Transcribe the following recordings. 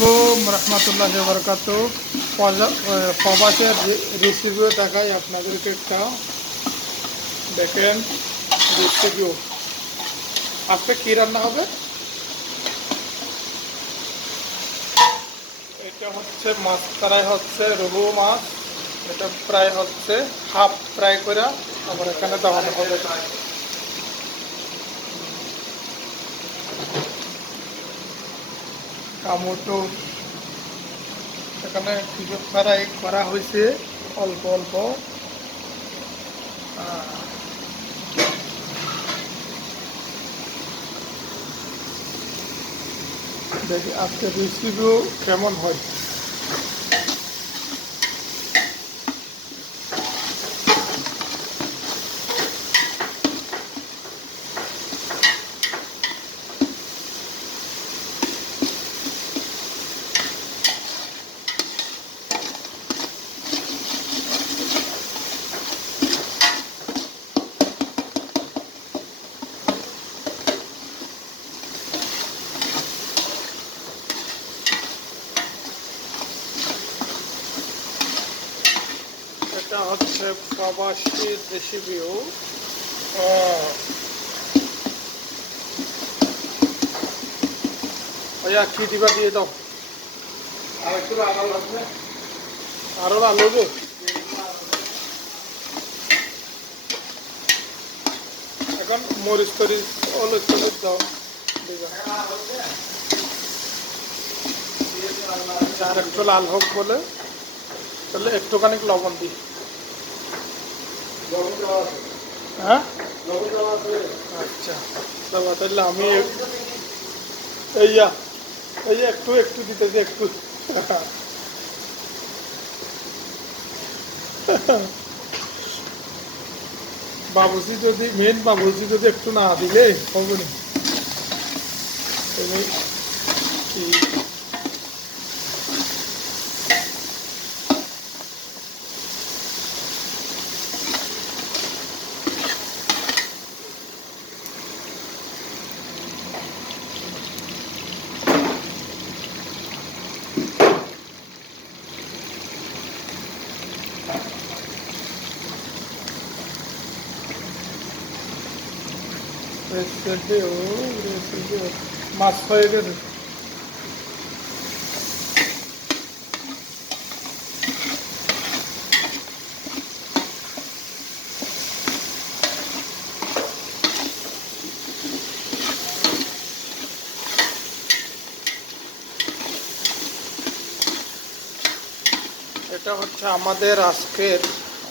আলাইকুম রহমতুল্লাহ বরকাত প্রবাসের রেসিপিও দেখাই আপনাদেরকে একটা। দেখেন রেসিপিও আজকে কী রান্না হবে? এটা হচ্ছে মাছ ফ্রাই হচ্ছে রুহু মাছ। এটা ফ্রাই হচ্ছে হাফ ফ্রাই করে আবার এখানে দেওয়ানো হবে। টমেটো এখানে কিছু ছাড়াই করা হয়েছে অল্প অল্প। দেখি আজকে রেসিপিও কেমন হয়। এটা হচ্ছে প্রবাসী রেসিপিও ভাইয়া কি দিবা দিয়ে দাও? আর একটু আলো লাগবে। আরও এখন মরিচ টরিচ অলস টরিচ দাও। আর একটু লাল হোক বলে তাহলে একটুখানি লবণ দিই। হ্যাঁ? আচ্ছা। তাহলে আমি এইয়া এই একটু একটু একটু। বাবুজি যদি মেন বাবুজি যদি একটু না দিলে, হবে না। এটা হচ্ছে আমাদের আজকের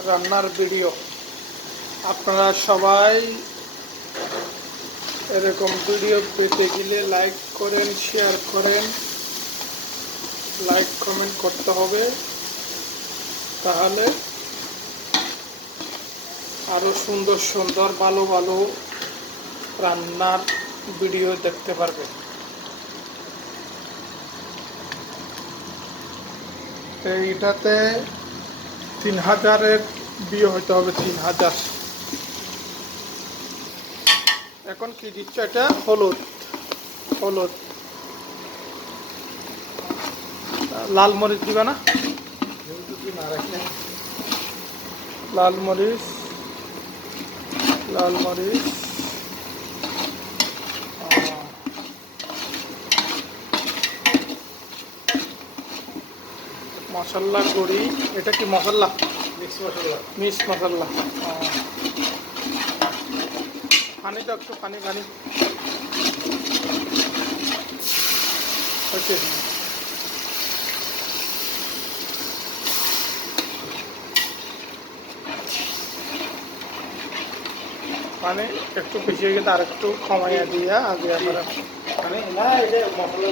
রান্নার ভিডিও। আপনারা সবাই এরকম ভিডিও পেতে গেলে লাইক করেন শেয়ার করেন লাইক কমেন্ট করতে হবে। তাহলে আরও সুন্দর সুন্দর, ভালো ভালো রান্নার ভিডিও দেখতে পারবেন তো এইটাতে তিন হাজারের বিয়ে হইতে হবে, তিন হাজার। এখন কি দিচ্ছ এটা? হলুদ। হলুদ। লাল মরিচ দিবা না? লাল মরিচ। লাল মরিচ। মশলা গুঁড়ি এটা কি মশলা? মিক্স মশলা। মিক্স মশলা। পানি তো একটু পানি পানি। হচ্ছে পানি একটু বেশি হয়ে গেলে আর একটু কমাইয়া দিয়া, আগে আমরা মানে না এটা মশলা